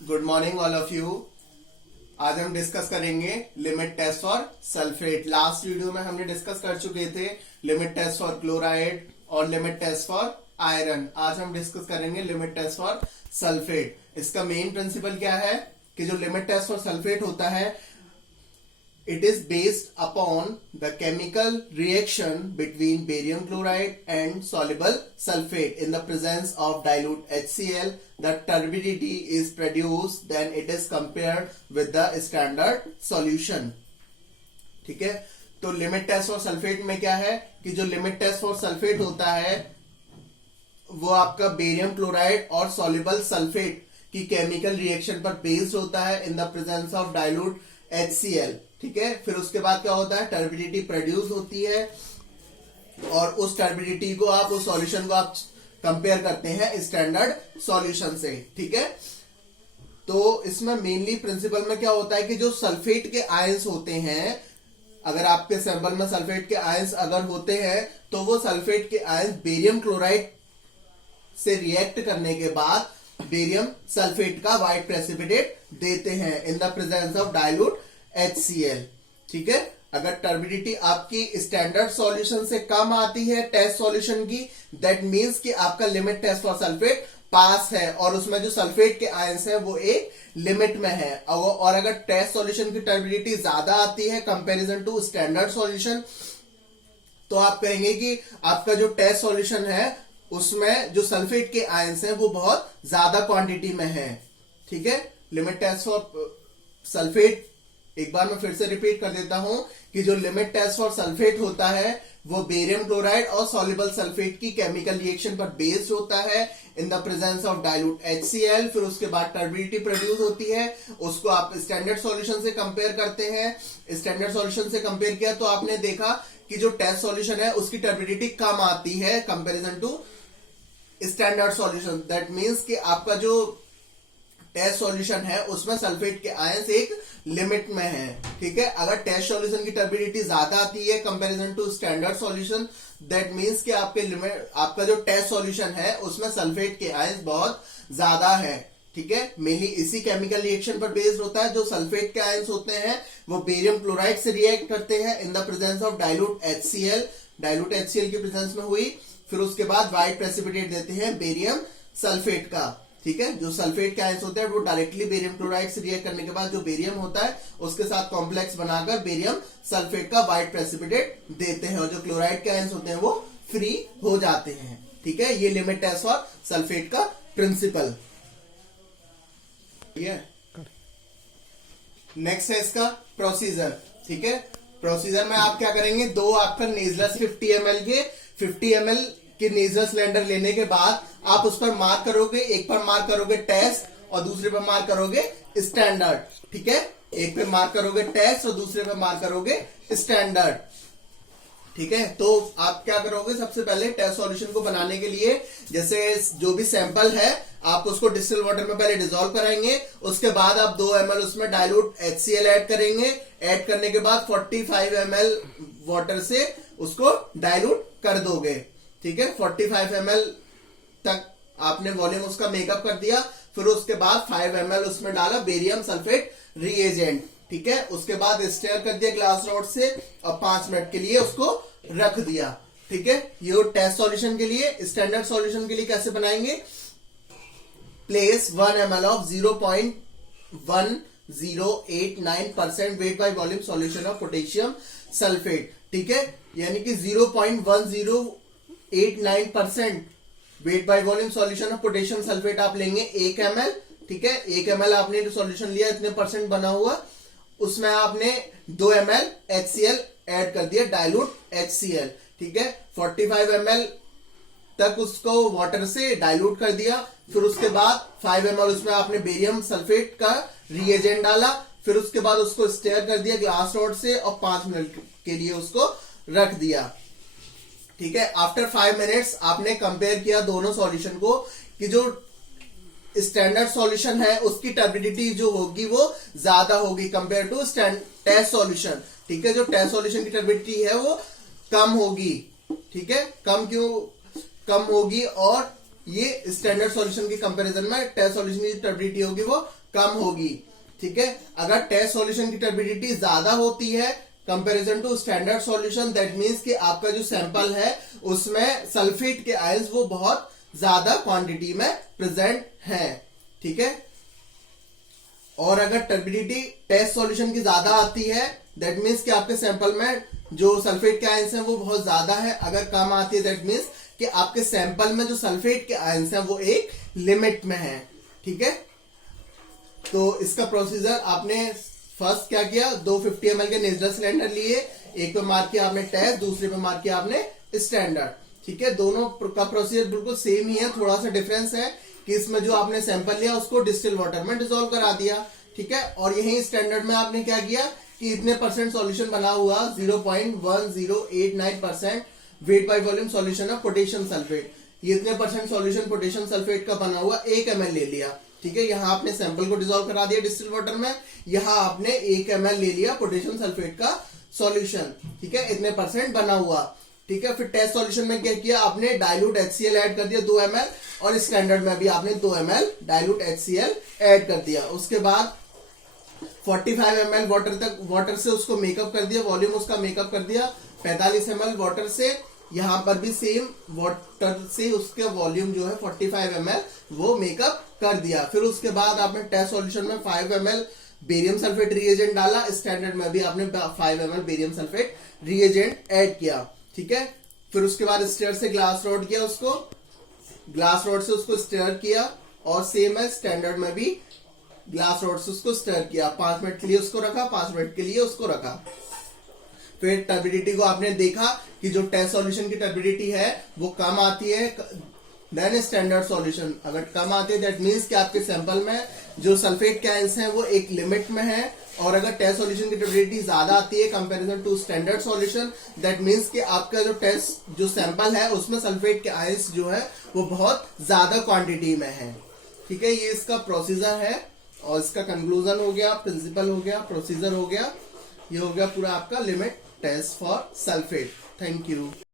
Good morning all of you. आज हम discuss करेंगे limit test for sulphate. Last video में हमने डिस्कस कर चुके थे लिमिट टेस्ट फॉर क्लोराइड और लिमिट टेस्ट फॉर आयरन। आज हम डिस्कस करेंगे लिमिट टेस्ट फॉर सल्फेट। इसका मेन प्रिंसिपल क्या है कि जो लिमिट टेस्ट फॉर सल्फेट होता है, it is based upon the chemical reaction between barium chloride and soluble sulfate in the presence of dilute HCl. The turbidity is produced, then it is compared with the standard solution. ठीक है, तो limit test for sulphate में क्या है कि जो limit test for sulphate होता है वो आपका बेरियम क्लोराइड और सॉल्युबल सल्फेट की केमिकल रिएक्शन पर बेस्ड होता है in the presence of dilute HCl। ठीक है, फिर उसके बाद क्या होता है, टर्बिडिटी प्रोड्यूस होती है और उस टर्बिडिटी को आप उस सॉल्यूशन को आप कंपेयर करते हैं स्टैंडर्ड सॉल्यूशन से। ठीक है, तो इसमें मेनली प्रिंसिपल में क्या होता है कि जो सल्फेट के आयंस होते हैं, अगर आपके सैंपल में सल्फेट के आयंस अगर होते हैं तो वो सल्फेट के आयंस बेरियम क्लोराइड से रिएक्ट करने के बाद बेरियम सल्फेट का व्हाइट प्रेसिपिटेट देते हैं in the presence of dilute HCl। ठीक है, अगर टर्बिडिटी आपकी स्टैंडर्ड सॉल्यूशन से कम आती है टेस्ट सॉल्यूशन की, दैट मींस कि आपका लिमिट टेस्ट फॉर सल्फेट पास है और उसमें जो सल्फेट के आयंस है वो एक लिमिट में है। और अगर टेस्ट सॉल्यूशन की टर्बिडिटी ज्यादा आती है कंपैरिजन टू स्टैंडर्ड सॉल्यूशन, तो आप कहेंगे कि आपका जो टेस्ट सॉल्यूशन है उसमें जो सल्फेट के आयंस हैं वो बहुत ज्यादा क्वांटिटी में है। ठीक है, लिमिट टेस्ट फॉर सल्फेट, एक बार मैं फिर से रिपीट कर देता हूं कि जो लिमिट टेस्ट फॉर सल्फेट होता है वो बेरियम क्लोराइड और सॉल्युबल सल्फेट की केमिकल रिएक्शन पर बेस्ड होता है in the presence of dilute HCl। फिर उसके बाद टर्बिडिटी प्रोड्यूस होती है, उसको आप स्टैंडर्ड सॉल्यूशन से कंपेयर करते हैं। स्टैंडर्ड सॉल्यूशन से कंपेयर किया तो आपने देखा कि जो टेस्ट सॉल्यूशन है उसकी टर्बिडिटी कम आती है comparison to standard solution. That means कि आपका जो टेस्ट सॉल्यूशन है उसमें सल्फेट के आयंस एक लिमिट में है। ठीक है, अगर टेस्ट सॉल्यूशन की टर्बिडिटी ज्यादा आती है comparison to standard solution, that means कि आपके लिमिट, आपका जो टेस्ट सॉल्यूशन है उसमें सल्फेट के आयंस बहुत ज्यादा है। ठीक है, मेनली इसी केमिकल रिएक्शन पर बेस्ड होता है। जो सल्फेट के आयंस होते हैं वो बेरियम क्लोराइड से रिएक्ट करते हैं in the presence of dilute HCl। Dilute HCl की प्रेजेंस में हुई, फिर उसके बाद व्हाइट प्रेसिपिटेट देते हैं बेरियम सल्फेट का। ठीक है, जो सल्फेट के आयंस होते हैं वो डायरेक्टली बेरियम क्लोराइड से रिएक्ट करने के बाद जो बेरियम होता है उसके साथ कॉम्प्लेक्स बनाकर बेरियम सल्फेट का व्हाइट प्रेसिपिटेट देते हैं और जो क्लोराइड के आयंस होते हैं वो फ्री हो जाते हैं। ठीक है, ये लिमिट टेस्ट फॉर सल्फेट का प्रिंसिपल। नेक्स्ट है इसका प्रोसीजर। ठीक है, प्रोसीजर में आप क्या करेंगे, दो आपका नेजलस 50 ml के 50 ml के नेजल सिलेंडर लेने के बाद आप उस पर मार्क करोगे, एक पर मार्क करोगे टेस्ट और दूसरे पर मार्क करोगे स्टैंडर्ड। ठीक है, एक पे मार्क करोगे टेस्ट और दूसरे पे मार्क करोगे स्टैंडर्ड। ठीक है, तो आप क्या करोगे, सबसे पहले टेस्ट सॉल्यूशन को बनाने के लिए जैसे जो भी सैंपल है आप उसको डिस्टिल वाटर में पहले डिसॉल्व कराएंगे, उसके बाद आप 2 ml उसमें डाइल्यूट HCl ऐड करेंगे। ऐड करने के बाद 45 ml वाटर से उसको डाइल्यूट कर दोगे। ठीक है, 45 ml तक आपने वॉल्यूम उसका मेकअप कर दिया। फिर उसके बाद 5 ml उसमें डाला बेरियम सल्फेट रिएजेंट। ठीक है, उसके बाद स्टेयर कर दिया ग्लास रॉड से और 5 मिनट के लिए उसको रख दिया। ठीक है, ये टेस्ट सॉल्यूशन के लिए। स्टैंडर्ड सॉल्यूशन के लिए कैसे बनाएंगे, place 1 ml of 0.1089% weight by volume solution of potassium sulphate. ठीक है, यानी कि 0.1089% weight by volume solution of potassium sulphate आप लेंगे 1 ml। ठीक है, 1 ml आपने जो सॉल्यूशन लिया इतने परसेंट बना हुआ, उसमें आपने 2 ml HCl ऐड कर दिया, डाइल्यूट HCl। ठीक है, 45 ml तक उसको वाटर से डाइल्यूट कर दिया। फिर उसके बाद 5 ml उसमें आपने बेरियम सल्फेट का रिएजेंट डाला। फिर उसके बाद उसको स्टेयर कर दिया ग्लास रॉड से और 5 मिनट के लिए उसको रख दिया। ठीक है, आफ्टर 5 मिनट्स आपने कंपेयर किया दोनों सॉल्यूशन को कि जो स्टैंडर्ड सॉल्यूशन है उसकी टर्बिडिटी जो होगी वो ज्यादा होगी कंपेयर टू टेस्ट सॉल्यूशन। ठीक है, जो टेस्ट सॉल्यूशन की टर्बिडिटी है वो कम होगी। ठीक है, कम क्यों कम होगी, और ये स्टैंडर्ड सॉल्यूशन की कंपैरिजन में टेस्ट सॉल्यूशन की टर्बिडिटी होगी वो कम होगी। ठीक है, अगर टेस्ट सॉल्यूशन की टर्बिडिटी ज्यादा होती है comparison to standard solution, that means कि आपका जो सैंपल है उसमें सल्फेट के आयंस वो बहुत ज्यादा क्वांटिटी में प्रेजेंट है। ठीक है, और अगर टर्बिडिटी टेस्ट सॉल्यूशन की ज्यादा आती है दैट मींस कि आपके सैंपल में जो सल्फेट के आयंस हैं वो बहुत ज्यादा है। अगर कम आती है दैट मींस कि आपके सैंपल में जो सल्फेट के आयंस हैं वो एक लिमिट में है। ठीक है, तो इसका प्रोसीजर आपने फर्स्ट क्या किया, 250 ml के नेजरल सिलेंडर लिए, एक पे मार्क किया आपने टेस्ट, दूसरे पे मार्क किया आपने स्टैंडर्ड। ठीक है, दोनों का प्रोसीजर बिल्कुल सेम ही है, थोड़ा सा डिफरेंस है कि इसमें जो आपने सैंपल लिया उसको डिस्टिल वाटर में डिसॉल्व करा दिया। ठीक है, और यही स्टैंडर्ड में आपने क्या किया कि इतने परसेंट सॉल्यूशन बना हुआ 0.1089% weight by volume solution of potassium sulphate, ये इतने परसेंट सॉल्यूशन पोटेशियम सल्फेट का बना हुआ 1 ml ले लिया। ठीक है, यहाँ आपने सैंपल को डिसॉल्व करा दिया डिस्टिल वाटर में, यहाँ आपने 1 ml ले लिया पोटेशियम सल्फेट का सॉल्यूशन। ठीक है, इतने परसेंट बना हुआ। ठीक है, फिर टेस्ट सॉल्यूशन में क्या किया आपने, डाइल्यूट HCl ऐड कर दिया 2 ml, और स्टैंडर्ड में भी आपने 2 ml डाइल्यूट HCl ऐड कर दिया। उसके बाद 45 ml वाटर से उसको मेकअप कर दिया, वॉल्यूम उसका मेकअप कर दिया। 45 ml वाटर से, यहां पर भी सेम वाटर से उसके वॉल्यूम जो है 45 ml वो मेकअप कर दिया। फिर उसके बाद आपने टेस्ट सॉल्यूशन में 5 ml बेरियम सल्फेट रिएजेंट डाला, स्टैंडर्ड में भी आपने 5 ml barium sulphate reagent add किया। ठीक है, फिर उसके बाद स्टेयर से ग्लास रॉड किया, उसको ग्लास रॉड से उसको स्टेयर किया, और सेम है स्टैंडर्ड में भी ग्लास रॉड से उसको स्टर किया। 5 मिनट के लिए उसको रखा, 5 मिनट के लिए उसको रखा। फिर टर्बिडिटी को आपने देखा कि जो टेस्ट सॉल्यूशन की टर्बिडिटी है वो कम आती है देन स्टैंडर्ड सॉल्यूशन। अगर कम आती है दैट मींस कि आपके सैंपल में जो सल्फेट के आयंस हैं वो एक लिमिट में है, और अगर टेस्ट सॉल्यूशन की टर्बिडिटी ज्यादा आती है comparison to standard solution, that means कि आपका जो सैंपल है उसमें सल्फेट के आयंस जो है वो बहुत ज्यादा क्वांटिटी में है। ठीक है, ये इसका प्रोसीजर है, और इसका कंक्लूजन हो गया, प्रिंसिपल हो गया, प्रोसीजर हो गया, ये हो गया पूरा आपका limit test for sulphate. Thank you.